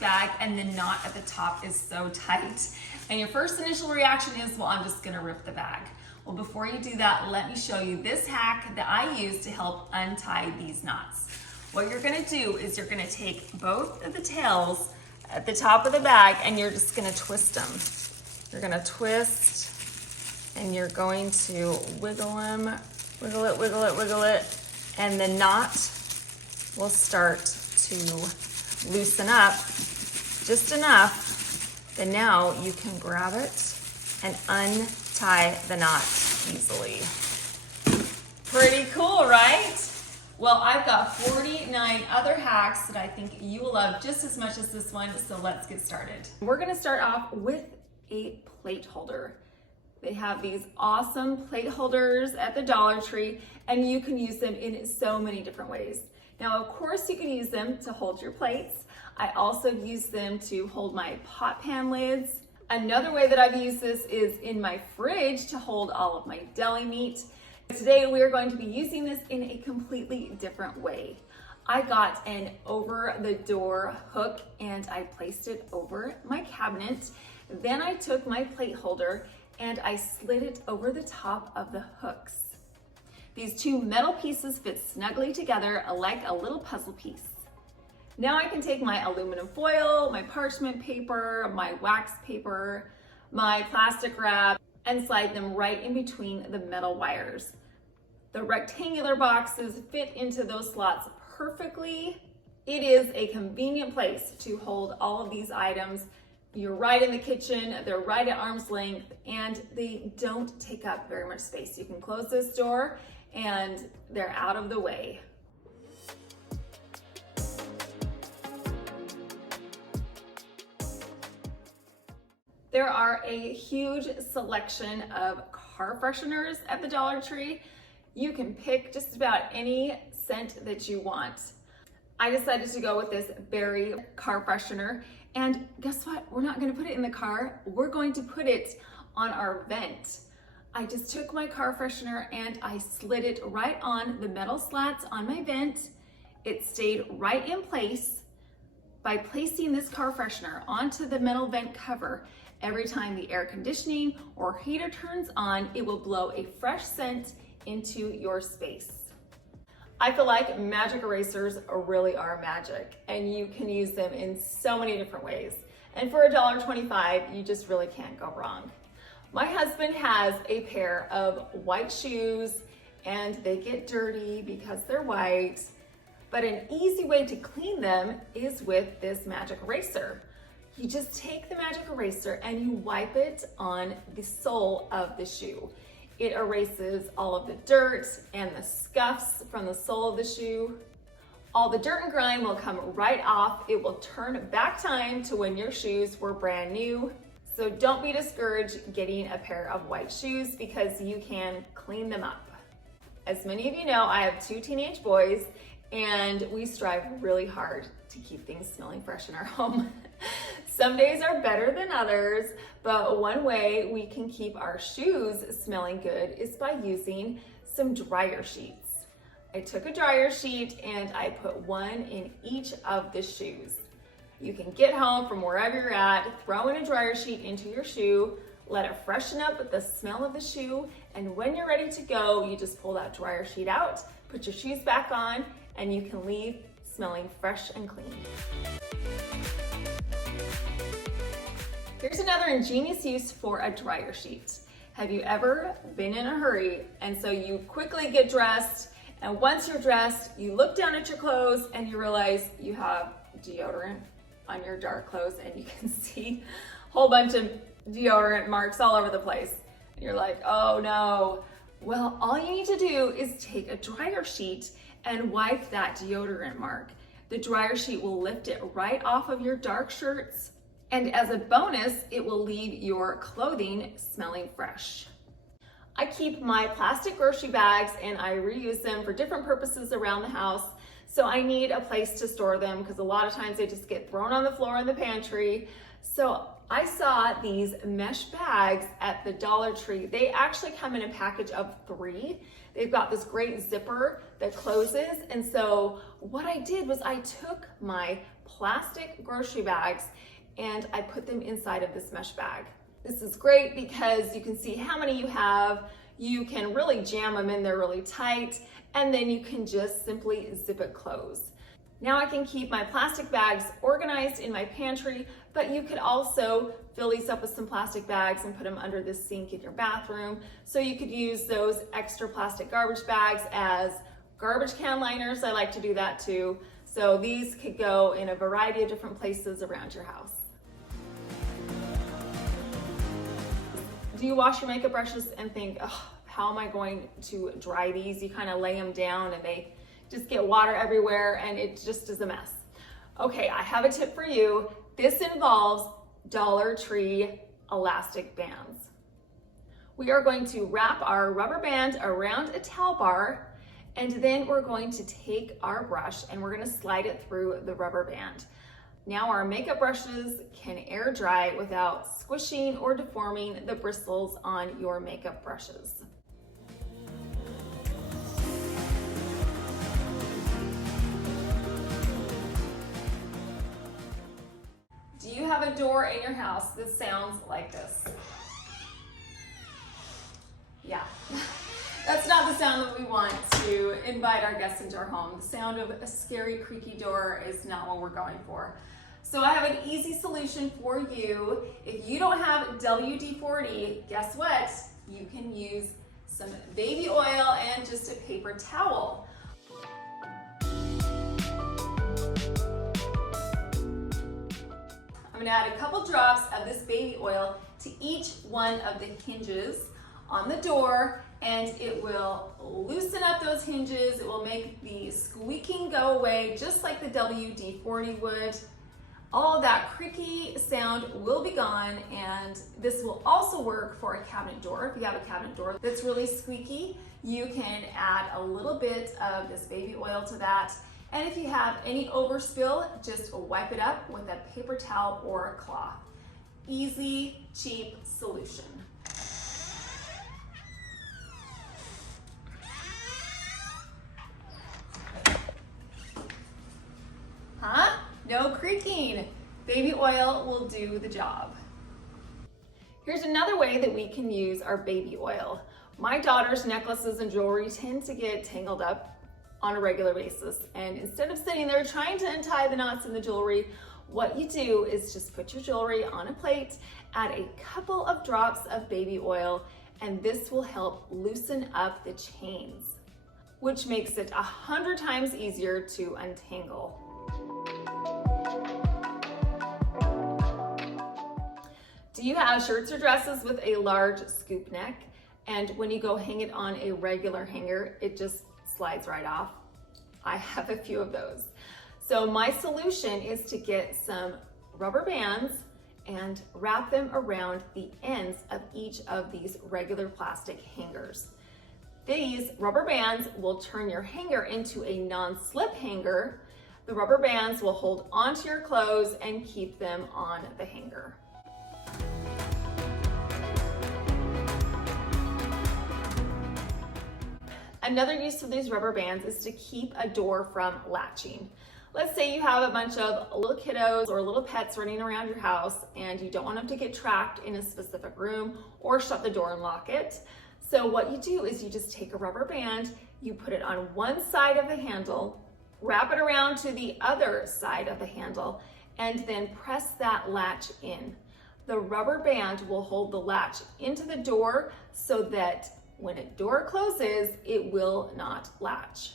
bag and the knot at the top is so tight. And your first initial reaction is, well, I'm just gonna rip the bag. Well, before you do that, let me show you this hack that I use to help untie these knots. What you're gonna do is you're gonna take both of the tails at the top of the bag and you're just gonna twist them. You're gonna twist and you're going to wiggle them, wiggle it, wiggle it, wiggle it, and the knot will start to loosen up just enough that now you can grab it and untie the knot easily. Pretty cool, right? Well, I've got 49 other hacks that I think you will love just as much as this one, so let's get started. We're gonna start off with a plate holder. They have these awesome plate holders at the Dollar Tree, and you can use them in so many different ways. Now, of course, you can use them to hold your plates. I also use them to hold my pot pan lids. Another way that I've used this is in my fridge to hold all of my deli meat. Today, we are going to be using this in a completely different way. I got an over-the-door hook and I placed it over my cabinet. Then I took my plate holder and I slid it over the top of the hooks. These two metal pieces fit snugly together like a little puzzle piece. Now I can take my aluminum foil, my parchment paper, my wax paper, my plastic wrap, and slide them right in between the metal wires. The rectangular boxes fit into those slots perfectly. It is a convenient place to hold all of these items. You're right in the kitchen, they're right at arm's length, and they don't take up very much space. You can close this door and they're out of the way. There are a huge selection of car fresheners at the Dollar Tree. You can pick just about any scent that you want. I decided to go with this berry car freshener, and guess what? We're not gonna put it in the car, we're going to put it on our vent. I just took my car freshener and I slid it right on the metal slats on my vent. It stayed right in place. By placing this car freshener onto the metal vent cover, every time the air conditioning or heater turns on, it will blow a fresh scent into your space. I feel like magic erasers really are magic, and you can use them in so many different ways. And for $1.25, you just really can't go wrong. My husband has a pair of white shoes, and they get dirty because they're white, but an easy way to clean them is with this magic eraser. You just take the magic eraser and you wipe it on the sole of the shoe. It erases all of the dirt and the scuffs from the sole of the shoe. All the dirt and grime will come right off. It will turn back time to when your shoes were brand new. So don't be discouraged getting a pair of white shoes because you can clean them up. As many of you know, I have 2 teenage boys and we strive really hard to keep things smelling fresh in our home. Some days are better than others, but one way we can keep our shoes smelling good is by using some dryer sheets. I took a dryer sheet and I put one in each of the shoes. You can get home from wherever you're at, throw in a dryer sheet into your shoe, let it freshen up with the smell of the shoe, and when you're ready to go, you just pull that dryer sheet out, put your shoes back on, and you can leave smelling fresh and clean. Here's another ingenious use for a dryer sheet. Have you ever been in a hurry and so you quickly get dressed, and once you're dressed, you look down at your clothes and you realize you have deodorant on your dark clothes and you can see a whole bunch of deodorant marks all over the place. And you're like, oh no. Well, all you need to do is take a dryer sheet and wipe that deodorant mark. The dryer sheet will lift it right off of your dark shirts, and as a bonus, it will leave your clothing smelling fresh. I keep my plastic grocery bags and I reuse them for different purposes around the house. So I need a place to store them because a lot of times they just get thrown on the floor in the pantry. So I saw these mesh bags at the Dollar Tree. They actually come in a package of 3. They've got this great zipper that closes. And so what I did was I took my plastic grocery bags and I put them inside of this mesh bag. This is great because you can see how many you have. You can really jam them in there really tight, and then you can just simply zip it closed. Now I can keep my plastic bags organized in my pantry, but you could also fill these up with some plastic bags and put them under the sink in your bathroom. So you could use those extra plastic garbage bags as garbage can liners. I like to do that too. So these could go in a variety of different places around your house. Do you wash your makeup brushes and think, oh, how am I going to dry these? You kind of lay them down and they just get water everywhere and it just is a mess. Okay, I have a tip for you. This involves Dollar Tree elastic bands. We are going to wrap our rubber band around a towel bar, and then we're going to take our brush and we're going to slide it through the rubber band. Now our makeup brushes can air dry without squishing or deforming the bristles on your makeup brushes. Do you have a door in your house that sounds like this? Yeah, that's not the sound that we want to invite our guests into our home. The sound of a scary, creaky door is not what we're going for. So I have an easy solution for you. If you don't have WD-40, guess what? You can use some baby oil and just a paper towel. I'm gonna add a couple drops of this baby oil to each one of the hinges on the door, and it will loosen up those hinges. It will make the squeaking go away just like the WD-40 would. All of that creaky sound will be gone, and this will also work for a cabinet door. If you have a cabinet door that's really squeaky, you can add a little bit of this baby oil to that. And if you have any overspill, just wipe it up with a paper towel or a cloth. Easy, cheap solution. Huh? No creaking. Baby oil will do the job. Here's another way that we can use our baby oil. My daughter's necklaces and jewelry tend to get tangled up on a regular basis. And instead of sitting there trying to untie the knots in the jewelry, what you do is just put your jewelry on a plate, add a couple of drops of baby oil, and this will help loosen up the chains, which makes it 100 times easier to untangle. Do you have shirts or dresses with a large scoop neck, and when you go hang it on a regular hanger, it just slides right off? I have a few of those. So my solution is to get some rubber bands and wrap them around the ends of each of these regular plastic hangers. These rubber bands will turn your hanger into a non-slip hanger. The rubber bands will hold onto your clothes and keep them on the hanger. Another use of these rubber bands is to keep a door from latching. Let's say you have a bunch of little kiddos or little pets running around your house and you don't want them to get trapped in a specific room or shut the door and lock it. So what you do is you just take a rubber band, you put it on one side of the handle, wrap it around to the other side of the handle, and then press that latch in. The rubber band will hold the latch into the door so that when a door closes, it will not latch.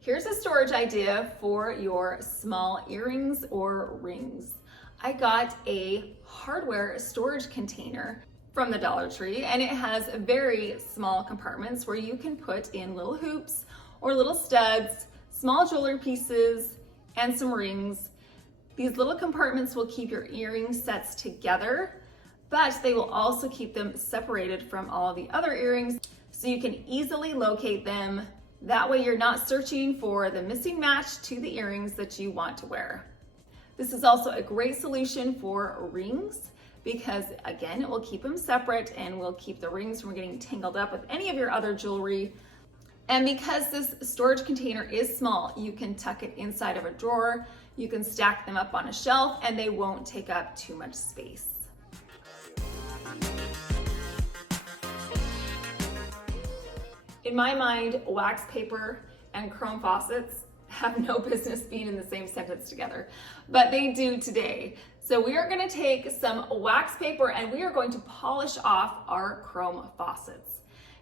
Here's a storage idea for your small earrings or rings. I got a hardware storage container from the Dollar Tree, and it has very small compartments where you can put in little hoops or little studs, small jewelry pieces, and some rings. These little compartments will keep your earring sets together, but they will also keep them separated from all the other earrings so you can easily locate them. That way you're not searching for the missing match to the earrings that you want to wear. This is also a great solution for rings. because again, it will keep them separate and will keep the rings from getting tangled up with any of your other jewelry. And because this storage container is small, you can tuck it inside of a drawer, you can stack them up on a shelf, and they won't take up too much space. In my mind, wax paper and chrome faucets have no business being in the same sentence together, but they do today. So we are going to take some wax paper and we are going to polish off our chrome faucets.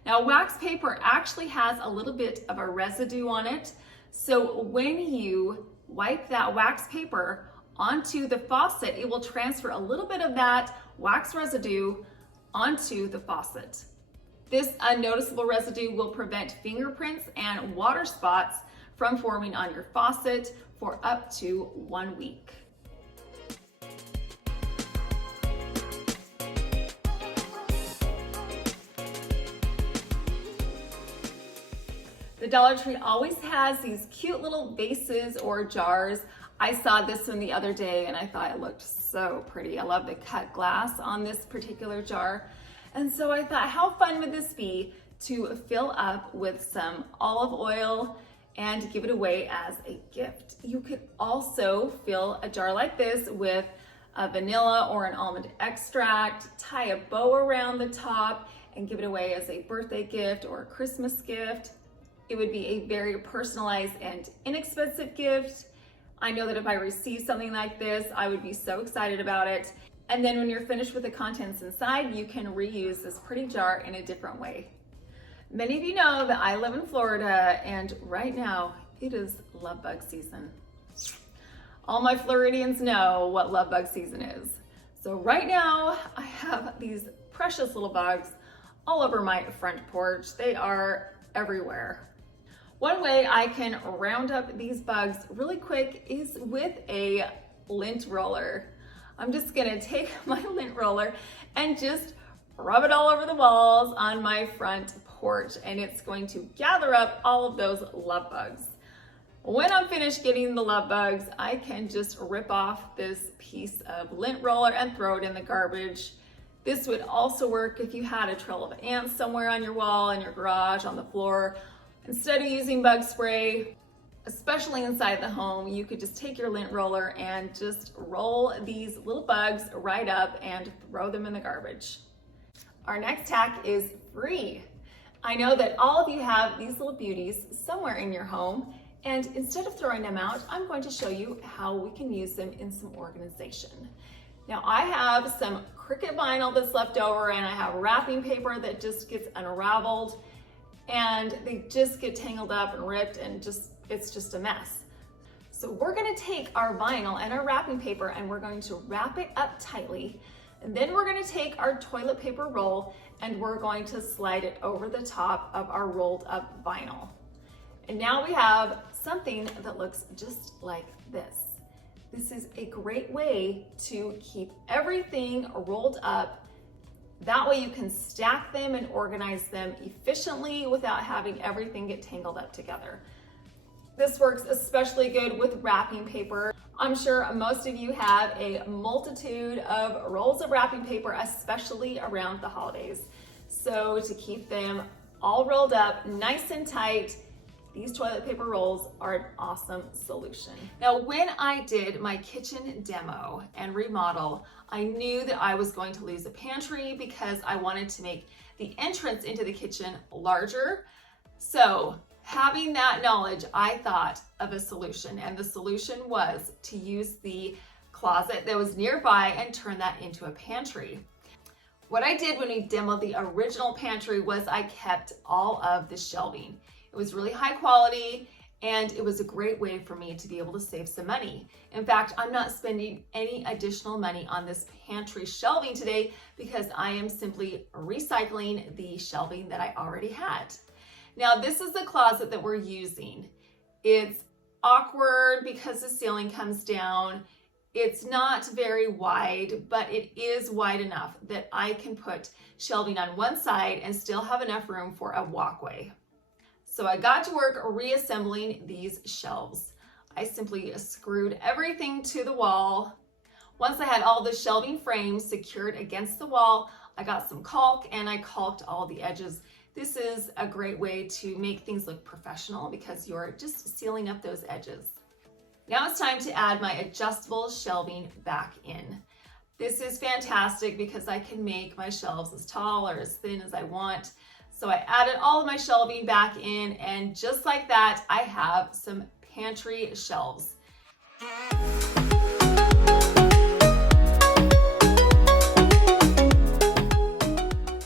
Now, wax paper actually has a little bit of a residue on it. So when you wipe that wax paper onto the faucet, it will transfer a little bit of that wax residue onto the faucet. This unnoticeable residue will prevent fingerprints and water spots from forming on your faucet for up to 1 week. The Dollar Tree always has these cute little vases or jars. I saw this one the other day and I thought it looked so pretty. I love the cut glass on this particular jar. And so I thought, how fun would this be to fill up with some olive oil and give it away as a gift. You could also fill a jar like this with a vanilla or an almond extract, tie a bow around the top, and give it away as a birthday gift or a Christmas gift. It would be a very personalized and inexpensive gift. I know that if I received something like this, I would be so excited about it. And then when you're finished with the contents inside, you can reuse this pretty jar in a different way. Many of you know that I live in Florida, and right now it is love bug season. All my Floridians know what love bug season is. So right now I have these precious little bugs all over my front porch. They are everywhere. One way I can round up these bugs really quick is with a lint roller. I'm just gonna take my lint roller and just rub it all over the walls on my front porch, and it's going to gather up all of those love bugs. When I'm finished getting the love bugs, I can just rip off this piece of lint roller and throw it in the garbage. This would also work if you had a trail of ants somewhere on your wall, in your garage, on the floor. Instead of using bug spray, especially inside the home, you could just take your lint roller and just roll these little bugs right up and throw them in the garbage. Our next hack is free. I know that all of you have these little beauties somewhere in your home, and instead of throwing them out, I'm going to show you how we can use them in some organization. Now, I have some Cricut vinyl that's left over, and I have wrapping paper that just gets unraveled, and they just get tangled up and ripped, and it's just a mess. So we're gonna take our vinyl and our wrapping paper and we're going to wrap it up tightly. And then we're gonna take our toilet paper roll and we're going to slide it over the top of our rolled up vinyl. And now we have something that looks just like this. This is a great way to keep everything rolled up. That way you can stack them and organize them efficiently without having everything get tangled up together. This works especially good with wrapping paper. I'm sure most of you have a multitude of rolls of wrapping paper, especially around the holidays. So to keep them all rolled up nice and tight, these toilet paper rolls are an awesome solution. Now, when I did my kitchen demo and remodel, I knew that I was going to lose a pantry because I wanted to make the entrance into the kitchen larger. So having that knowledge, I thought of a solution, and the solution was to use the closet that was nearby and turn that into a pantry. What I did when we demoed the original pantry was I kept all of the shelving. It was really high quality, and it was a great way for me to be able to save some money. In fact, I'm not spending any additional money on this pantry shelving today because I am simply recycling the shelving that I already had. Now, this is the closet that we're using. It's awkward because the ceiling comes down. It's not very wide, but it is wide enough that I can put shelving on one side and still have enough room for a walkway. So I got to work reassembling these shelves. I simply screwed everything to the wall. Once I had all the shelving frames secured against the wall, I got some caulk and I caulked all the edges. This is a great way to make things look professional because you're just sealing up those edges. Now it's time to add my adjustable shelving back in. This is fantastic because I can make my shelves as tall or as thin as I want. So I added all of my shelving back in, and just like that, I have some pantry shelves.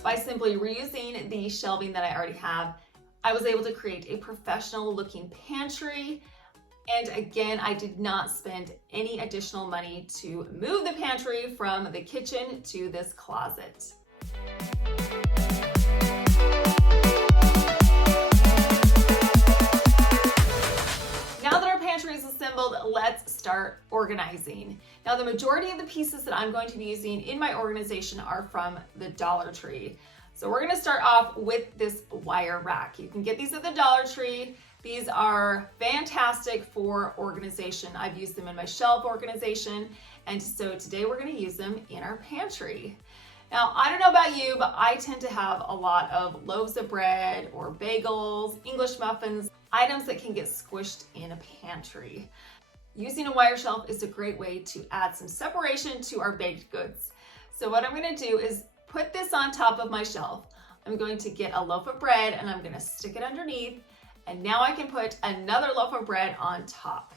By simply reusing the shelving that I already have, I was able to create a professional looking pantry. And again, I did not spend any additional money to move the pantry from the kitchen to this closet. Now that our pantry is assembled, let's start organizing. Now, the majority of the pieces that I'm going to be using in my organization are from the Dollar Tree. So we're gonna start off with this wire rack. You can get these at the Dollar Tree. These are fantastic for organization. I've used them in my shelf organization, and so today we're going to use them in our pantry. Now, I don't know about you, but I tend to have a lot of loaves of bread or bagels, English muffins, items that can get squished in a pantry. Using a wire shelf is a great way to add some separation to our baked goods. So what I'm going to do is put this on top of my shelf. I'm going to get a loaf of bread and I'm going to stick it underneath. And now I can put another loaf of bread on top.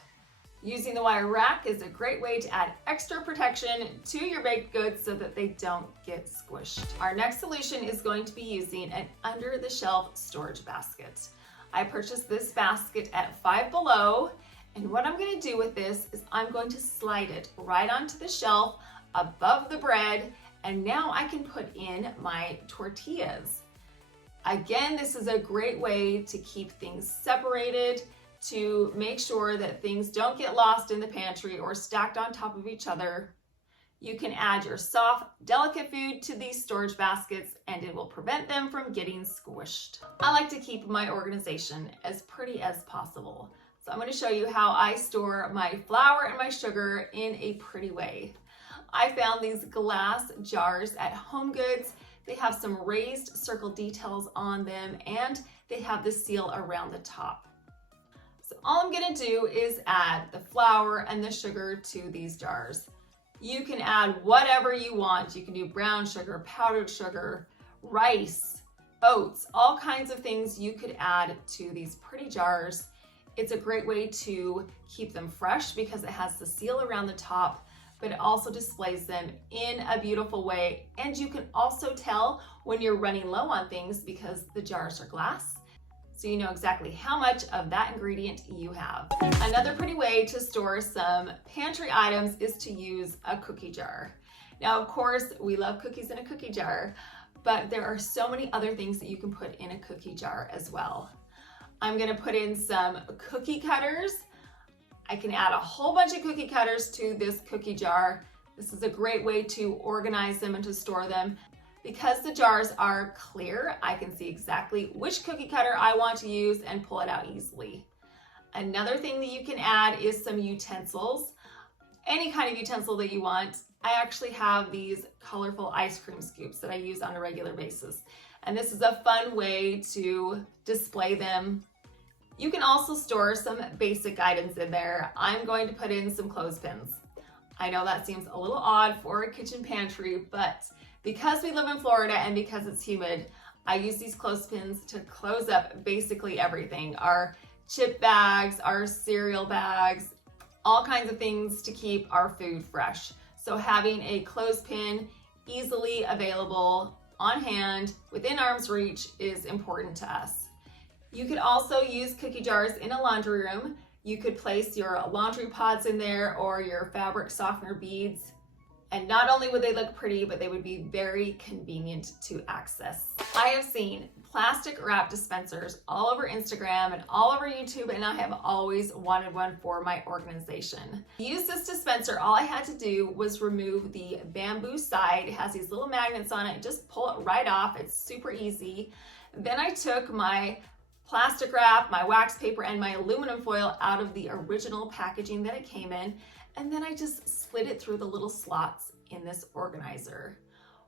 Using the wire rack is a great way to add extra protection to your baked goods so that they don't get squished. Our next solution is going to be using an under the shelf storage basket. I purchased this basket at Five Below, and what I'm going to do with this is I'm going to slide it right onto the shelf above the bread, and now I can put in my tortillas. Again, this is a great way to keep things separated, to make sure that things don't get lost in the pantry or stacked on top of each other. You can add your soft, delicate food to these storage baskets and it will prevent them from getting squished. I like to keep my organization as pretty as possible. So I'm going to show you how I store my flour and my sugar in a pretty way. I found these glass jars at Home Goods. They have some raised circle details on them and they have the seal around the top. So all I'm gonna do is add the flour and the sugar to these jars. You can add whatever you want. You can do brown sugar, powdered sugar, rice, oats, all kinds of things you could add to these pretty jars. It's a great way to keep them fresh because it has the seal around the top, but it also displays them in a beautiful way. And you can also tell when you're running low on things because the jars are glass, so you know exactly how much of that ingredient you have. Another pretty way to store some pantry items is to use a cookie jar. Now, of course, we love cookies in a cookie jar, but there are so many other things that you can put in a cookie jar as well. I'm gonna put in some cookie cutters. I can add a whole bunch of cookie cutters to this cookie jar. This is a great way to organize them and to store them. Because the jars are clear, I can see exactly which cookie cutter I want to use and pull it out easily. Another thing that you can add is some utensils. Any kind of utensil that you want. I actually have these colorful ice cream scoops that I use on a regular basis. And this is a fun way to display them. You can also store some basic items in there. I'm going to put in some clothespins. I know that seems a little odd for a kitchen pantry, but because we live in Florida and because it's humid, I use these clothespins to close up basically everything. Our chip bags, our cereal bags, all kinds of things to keep our food fresh. So having a clothespin easily available on hand within arm's reach is important to us. You could also use cookie jars in a laundry room. You could place your laundry pods in there or your fabric softener beads. And not only would they look pretty, but they would be very convenient to access. I have seen plastic wrap dispensers all over Instagram and all over YouTube, and I have always wanted one for my organization. To use this dispenser, all I had to do was remove the bamboo side. It has these little magnets on it. Just pull it right off. It's super easy. Then I took my plastic wrap, my wax paper, and my aluminum foil out of the original packaging that it came in. and then I just slid it through the little slots in this organizer.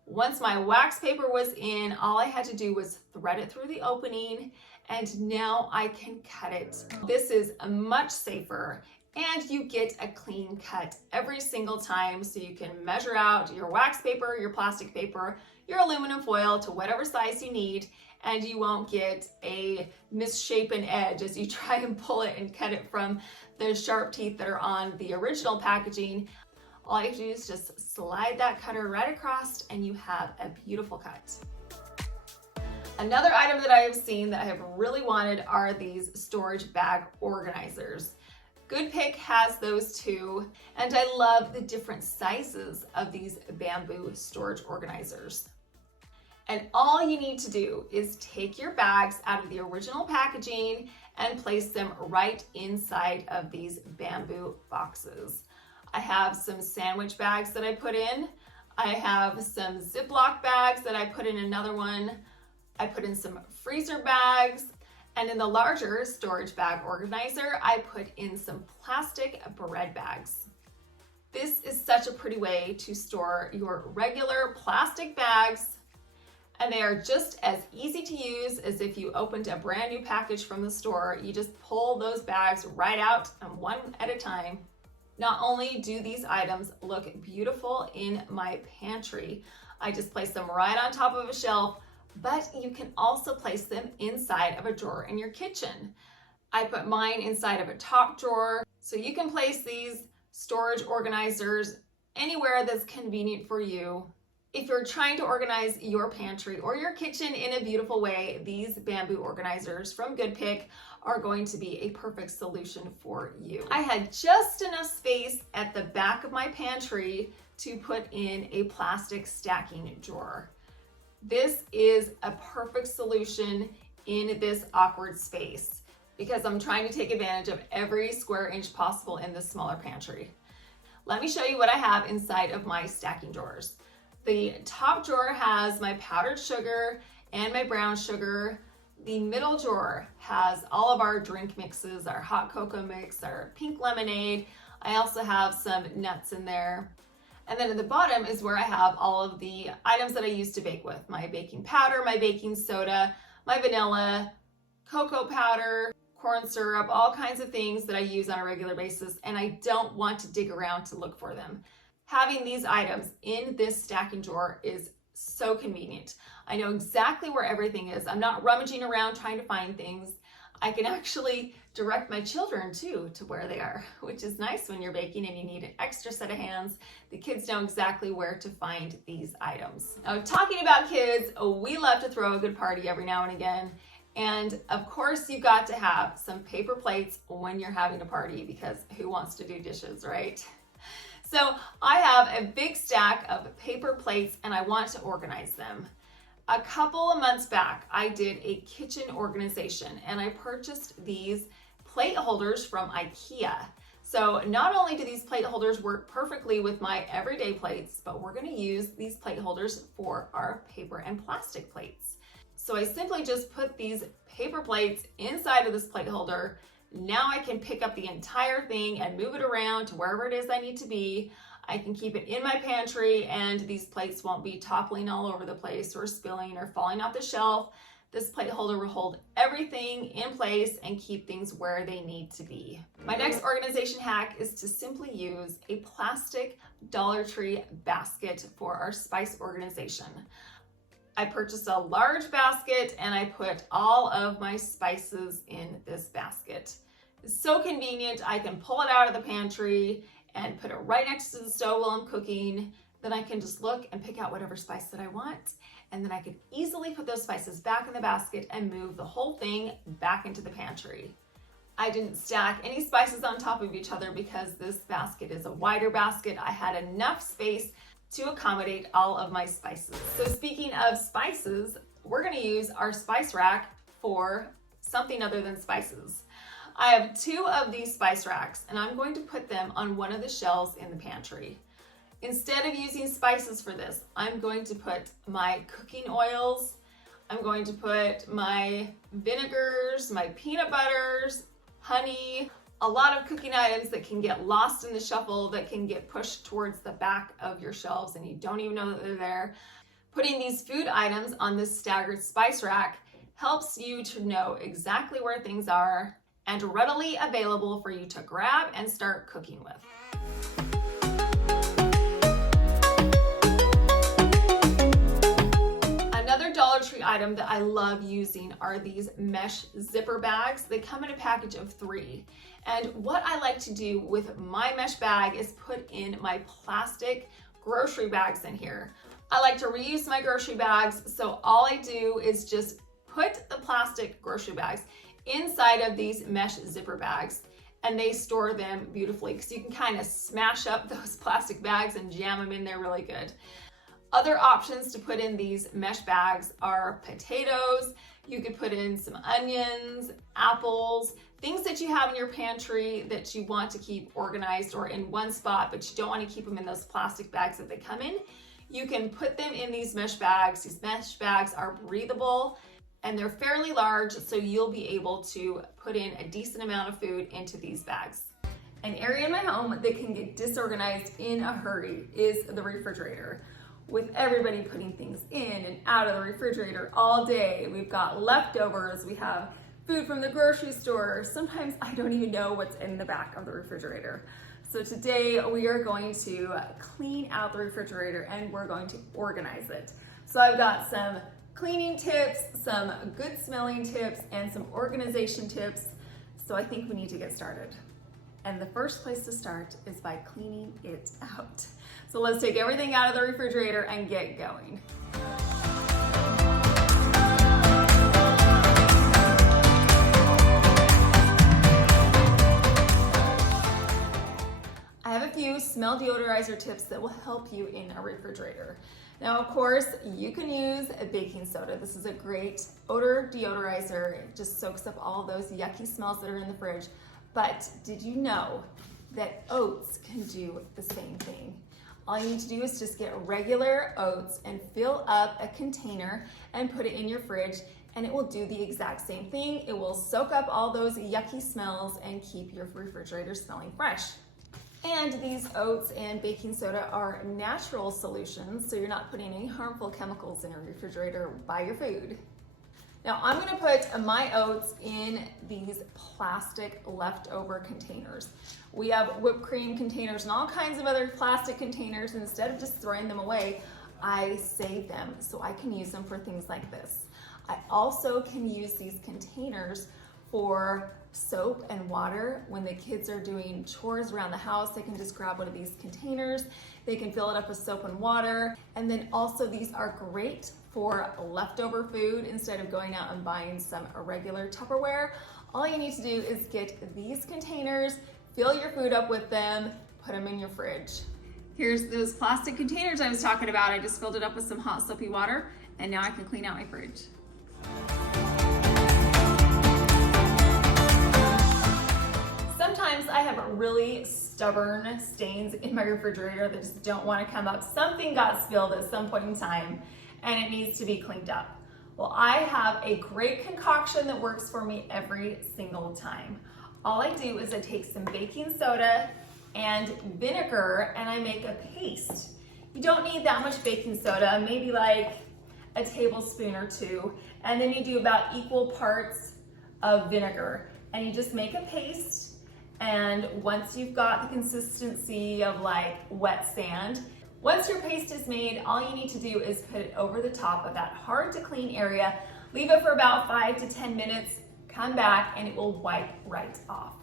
Once my wax paper was in, all I had to do was thread it through the opening, and now I can cut it. This is much safer, and you get a clean cut every single time, so you can measure out your wax paper, your plastic paper, your aluminum foil to whatever size you need, and you won't get a misshapen edge as you try and pull it and cut it from the sharp teeth that are on the original packaging. All you have to do is just slide that cutter right across and you have a beautiful cut. Another item that I have seen that I have really wanted are these storage bag organizers. Good Pick has those too, and I love the different sizes of these bamboo storage organizers. And all you need to do is take your bags out of the original packaging and place them right inside of these bamboo boxes. I have some sandwich bags that I put in. I have some Ziploc bags that I put in another one. I put in some freezer bags. And in the larger storage bag organizer, I put in some plastic bread bags. This is such a pretty way to store your regular plastic bags, and they are just as easy to use as if you opened a brand new package from the store. You just pull those bags right out one at a time. Not only do these items look beautiful in my pantry, I just place them right on top of a shelf, but you can also place them inside of a drawer in your kitchen. I put mine inside of a top drawer, so you can place these storage organizers anywhere that's convenient for you. If you're trying to organize your pantry or your kitchen in a beautiful way, these bamboo organizers from Good Pick are going to be a perfect solution for you. I had just enough space at the back of my pantry to put in a plastic stacking drawer. This is a perfect solution in this awkward space because I'm trying to take advantage of every square inch possible in this smaller pantry. Let me show you what I have inside of my stacking drawers. The top drawer has my powdered sugar and my brown sugar. The middle drawer has all of our drink mixes, our hot cocoa mix, our pink lemonade. I also have some nuts in there. And then at the bottom is where I have all of the items that I use to bake with. My baking powder, my baking soda, my vanilla, cocoa powder, corn syrup, all kinds of things that I use on a regular basis, and I don't want to dig around to look for them. Having these items in this stacking drawer is so convenient. I know exactly where everything is. I'm not rummaging around trying to find things. I can actually direct my children too to where they are, which is nice when you're baking and you need an extra set of hands. The kids know exactly where to find these items. Now, talking about kids, we love to throw a good party every now and again. And of course, you've got to have some paper plates when you're having a party, because who wants to do dishes, right? So I have a big stack of paper plates and I want to organize them. A couple of months back, I did a kitchen organization and I purchased these plate holders from IKEA. So not only do these plate holders work perfectly with my everyday plates, but we're going to use these plate holders for our paper and plastic plates. So I simply just put these paper plates inside of this plate holder. Now I can pick up the entire thing and move it around to wherever it is I need to be. I can keep it in my pantry and these plates won't be toppling all over the place or spilling or falling off the shelf. This plate holder will hold everything in place and keep things where they need to be. My next organization hack is to simply use a plastic Dollar Tree basket for our spice organization. I purchased a large basket and I put all of my spices in this basket. It's so convenient. I can pull it out of the pantry and put it right next to the stove while I'm cooking. Then I can just look and pick out whatever spice that I want. And then I can easily put those spices back in the basket and move the whole thing back into the pantry. I didn't stack any spices on top of each other because this basket is a wider basket. I had enough space to accommodate all of my spices. So speaking of spices, we're gonna use our spice rack for something other than spices. I have 2 of these spice racks and I'm going to put them on one of the shelves in the pantry. Instead of using spices for this, I'm going to put my cooking oils, I'm going to put my vinegars, my peanut butters, honey, a lot of cooking items that can get lost in the shuffle, that can get pushed towards the back of your shelves and you don't even know that they're there. Putting these food items on this staggered spice rack helps you to know exactly where things are and readily available for you to grab and start cooking with. Another Dollar Tree item that I love using are these mesh zipper bags. They come in a package of 3. And what I like to do with my mesh bag is put in my plastic grocery bags in here. I like to reuse my grocery bags, so all I do is just put the plastic grocery bags inside of these mesh zipper bags, and they store them beautifully because you can kind of smash up those plastic bags and jam them in there really good. Other options to put in these mesh bags are potatoes. You could put in some onions, apples, things that you have in your pantry that you want to keep organized or in one spot, but you don't want to keep them in those plastic bags that they come in. You can put them in these mesh bags. These mesh bags are breathable and they're fairly large, so you'll be able to put in a decent amount of food into these bags. An area in my home that can get disorganized in a hurry is the refrigerator. With everybody putting things in and out of the refrigerator all day, we've got leftovers, we have food from the grocery store. Sometimes I don't even know what's in the back of the refrigerator. So today we are going to clean out the refrigerator and we're going to organize it. So I've got some cleaning tips, some good smelling tips, and some organization tips. So I think we need to get started. And the first place to start is by cleaning it out. So let's take everything out of the refrigerator and get going. I have a few smell deodorizer tips that will help you in a refrigerator. Now, of course, you can use a baking soda. This is a great odor deodorizer. It just soaks up all of those yucky smells that are in the fridge. But did you know that oats can do the same thing? All you need to do is just get regular oats and fill up a container and put it in your fridge, and it will do the exact same thing. It will soak up all those yucky smells and keep your refrigerator smelling fresh. And these oats and baking soda are natural solutions, so you're not putting any harmful chemicals in your refrigerator by your food. Now I'm gonna put my oats in these plastic leftover containers. We have whipped cream containers and all kinds of other plastic containers, and instead of just throwing them away, I save them so I can use them for things like this. I also can use these containers for soap and water. When the kids are doing chores around the house, they can just grab one of these containers. They can fill it up with soap and water. And then also these are great for leftover food instead of going out and buying some irregular Tupperware. All you need to do is get these containers, fill your food up with them, put them in your fridge. Here's those plastic containers I was talking about. I just filled it up with some hot soapy water, and now I can clean out my fridge. Sometimes I have really stubborn stains in my refrigerator that just don't want to come up. Something got spilled at some point in time and it needs to be cleaned up. Well, I have a great concoction that works for me every single time. All I do is I take some baking soda and vinegar and I make a paste. You don't need that much baking soda, maybe like a tablespoon or 2, and then you do about equal parts of vinegar and you just make a paste. And once you've got the consistency of like wet sand, once your paste is made, all you need to do is put it over the top of that hard to clean area, leave it for about 5 to 10 minutes, come back and it will wipe right off.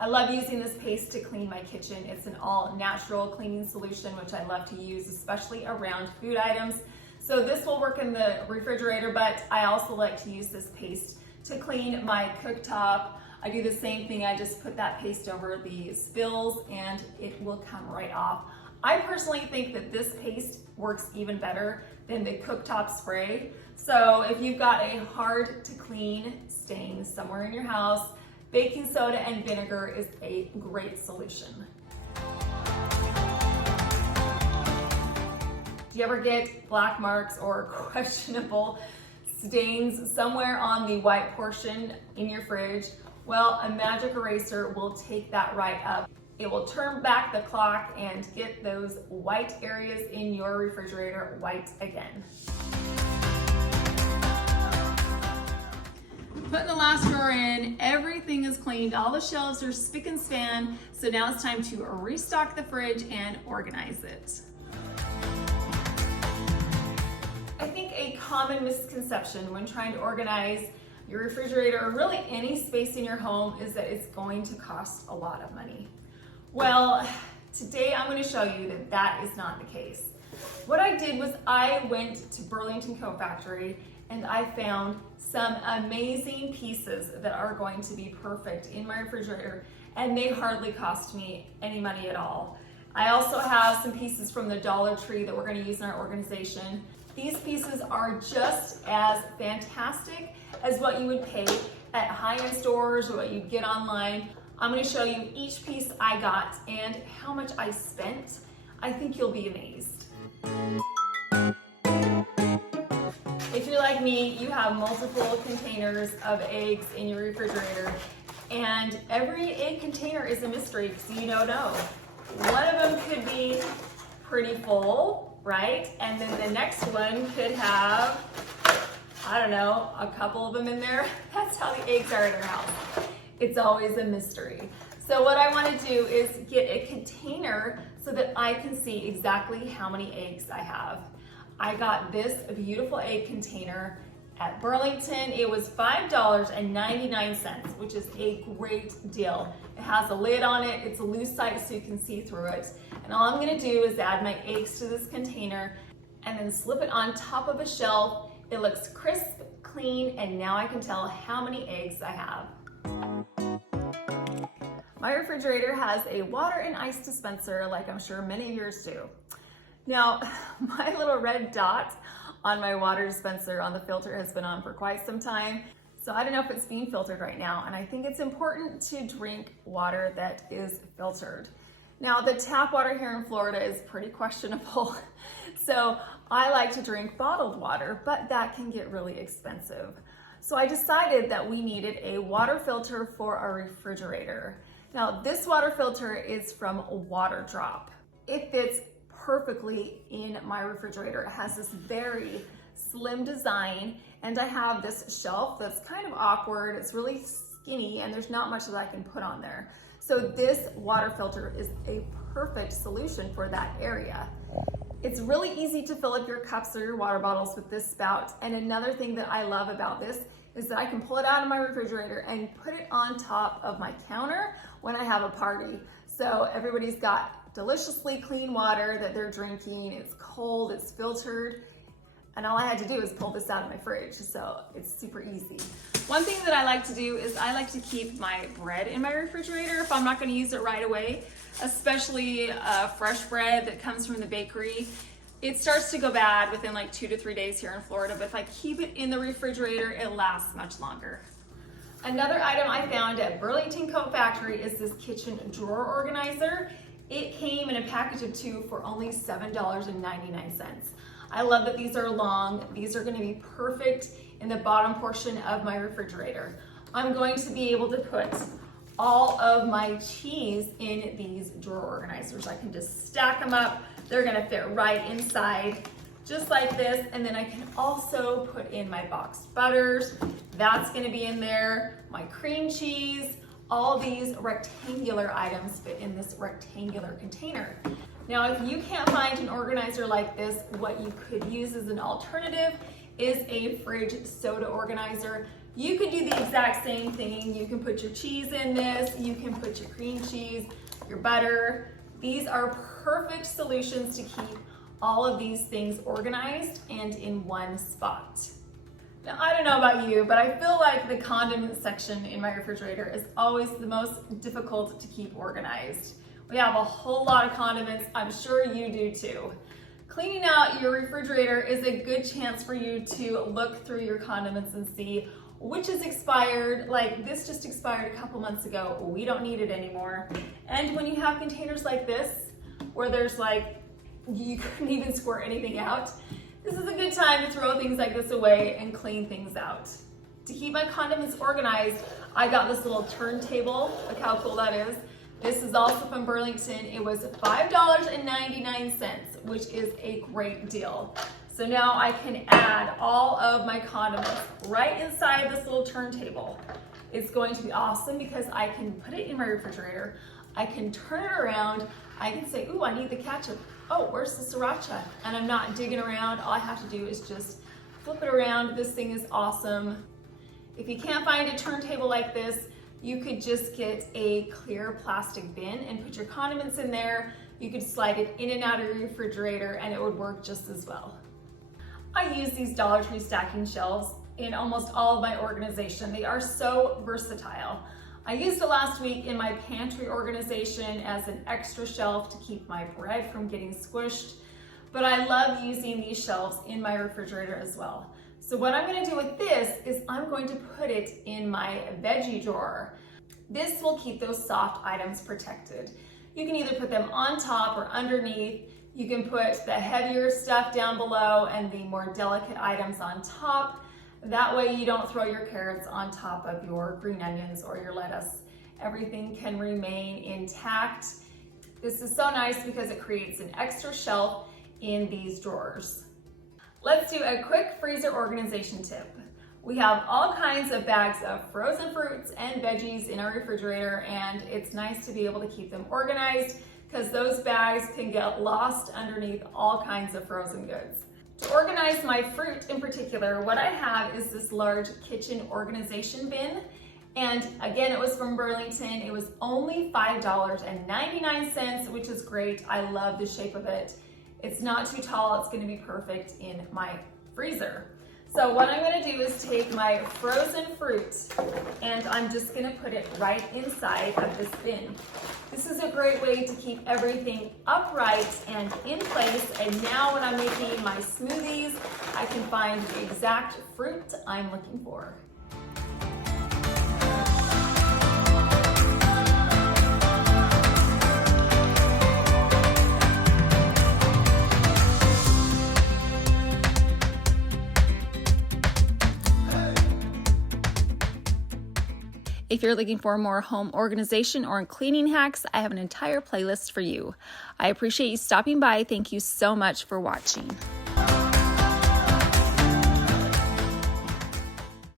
I love using this paste to clean my kitchen. It's an all natural cleaning solution, which I love to use, especially around food items. So this will work in the refrigerator, but I also like to use this paste to clean my cooktop. I do the same thing. I just put that paste over the spills and it will come right off. I personally think that this paste works even better than the cooktop spray. So if you've got a hard to clean stain somewhere in your house, baking soda and vinegar is a great solution. Do you ever get black marks or questionable stains somewhere on the white portion in your fridge? Well, a magic eraser will take that right up. It will turn back the clock and get those white areas in your refrigerator white again. Putting the last drawer in, everything is cleaned, all the shelves are spick and span, so now it's time to restock the fridge and organize it. I think a common misconception when trying to organize your refrigerator or really any space in your home is that it's going to cost a lot of money. Well, today I'm going to show you that that is not the case. What I did was I went to Burlington Coat Factory and I found some amazing pieces that are going to be perfect in my refrigerator, and they hardly cost me any money at all. I also have some pieces from the Dollar Tree that we're going to use in our organization. These pieces are just as fantastic as what you would pay at high-end stores or what you'd get online. I'm going to show you each piece I got and how much I spent. I think you'll be amazed. If you're like me, you have multiple containers of eggs in your refrigerator, and every egg container is a mystery because you don't know. One of them could be pretty full, right? And then the next one could have, I don't know, a couple of them in there. That's how the eggs are in our house. It's always a mystery. So what I want to do is get a container so that I can see exactly how many eggs I have. I got this beautiful egg container at Burlington. It was $5.99, which is a great deal. It has a lid on it. It's a loose side so you can see through it. And all I'm going to do is add my eggs to this container and then slip it on top of a shelf. It looks crisp, clean, and now I can tell how many eggs I have. My refrigerator has a water and ice dispenser, like I'm sure many of yours do. Now, my little red dot on my water dispenser on the filter has been on for quite some time, so I don't know if it's being filtered right now, and I think it's important to drink water that is filtered. Now, the tap water here in Florida is pretty questionable, so I like to drink bottled water, but that can get really expensive. So I decided that we needed a water filter for our refrigerator. Now, this water filter is from Waterdrop. It fits perfectly in my refrigerator. It has this very slim design, and I have this shelf that's kind of awkward. It's really skinny and there's not much that I can put on there. So this water filter is a perfect solution for that area. It's really easy to fill up your cups or your water bottles with this spout. And another thing that I love about this is that I can pull it out of my refrigerator and put it on top of my counter when I have a party. So everybody's got deliciously clean water that they're drinking. It's cold, it's filtered, and all I had to do is pull this out of my fridge, so it's super easy. One thing that I like to do is I like to keep my bread in my refrigerator if I'm not going to use it right away, especially fresh bread that comes from the bakery. It starts to go bad within like 2 to 3 days here in Florida, but if I keep it in the refrigerator, it lasts much longer. Another item I found at Burlington Coat Factory is this kitchen drawer organizer. It came in a package of 2 for only $7.99. I love that these are long. These are going to be perfect in the bottom portion of my refrigerator. I'm going to be able to put all of my cheese in these drawer organizers. I can just stack them up. They're going to fit right inside, just like this. And then I can also put in my boxed butters. That's going to be in there. My cream cheese. All these rectangular items fit in this rectangular container. Now, if you can't find an organizer like this, what you could use as an alternative is a fridge soda organizer. You could do the exact same thing. You can put your cheese in this, you can put your cream cheese, your butter. These are perfect solutions to keep all of these things organized and in one spot. Now, I don't know about you, but I feel like the condiment section in my refrigerator is always the most difficult to keep organized. We have a whole lot of condiments. I'm sure you do too. Cleaning out your refrigerator is a good chance for you to look through your condiments and see which is expired. Like this just expired a couple months ago. We don't need it anymore. And when you have containers like this, where there's like, you couldn't even squirt anything out, this is a good time to throw things like this away and clean things out. To keep my condiments organized, I got this little turntable. Look how cool that is. This is also from Burlington. It was $5.99, which is a great deal. So now I can add all of my condiments right inside this little turntable. It's going to be awesome because I can put it in my refrigerator. I can turn it around. I can say, ooh, I need the ketchup. Oh, where's the sriracha? And I'm not digging around. All I have to do is just flip it around. This thing is awesome. If you can't find a turntable like this, you could just get a clear plastic bin and put your condiments in there. You could slide it in and out of your refrigerator and it would work just as well. I use these Dollar Tree stacking shelves in almost all of my organization. They are so versatile. I used it last week in my pantry organization as an extra shelf to keep my bread from getting squished, but I love using these shelves in my refrigerator as well. So what I'm going to do with this is I'm going to put it in my veggie drawer. This will keep those soft items protected. You can either put them on top or underneath. You can put the heavier stuff down below and the more delicate items on top. That way you don't throw your carrots on top of your green onions or your lettuce. Everything can remain intact. This is so nice because it creates an extra shelf in these drawers. Let's do a quick freezer organization tip. We have all kinds of bags of frozen fruits and veggies in our refrigerator, and it's nice to be able to keep them organized because those bags can get lost underneath all kinds of frozen goods. To organize my fruit in particular, what I have is this large kitchen organization bin. And again, it was from Burlington. It was only $5.99, which is great. I love the shape of it. It's not too tall. It's going to be perfect in my freezer. So what I'm going to do is take my frozen fruit and I'm just going to put it right inside of this bin. This is a great way to keep everything upright and in place. And now when I'm making my smoothies, I can find the exact fruit I'm looking for. If you're looking for more home organization or cleaning hacks, I have an entire playlist for you. I appreciate you stopping by. Thank you so much for watching.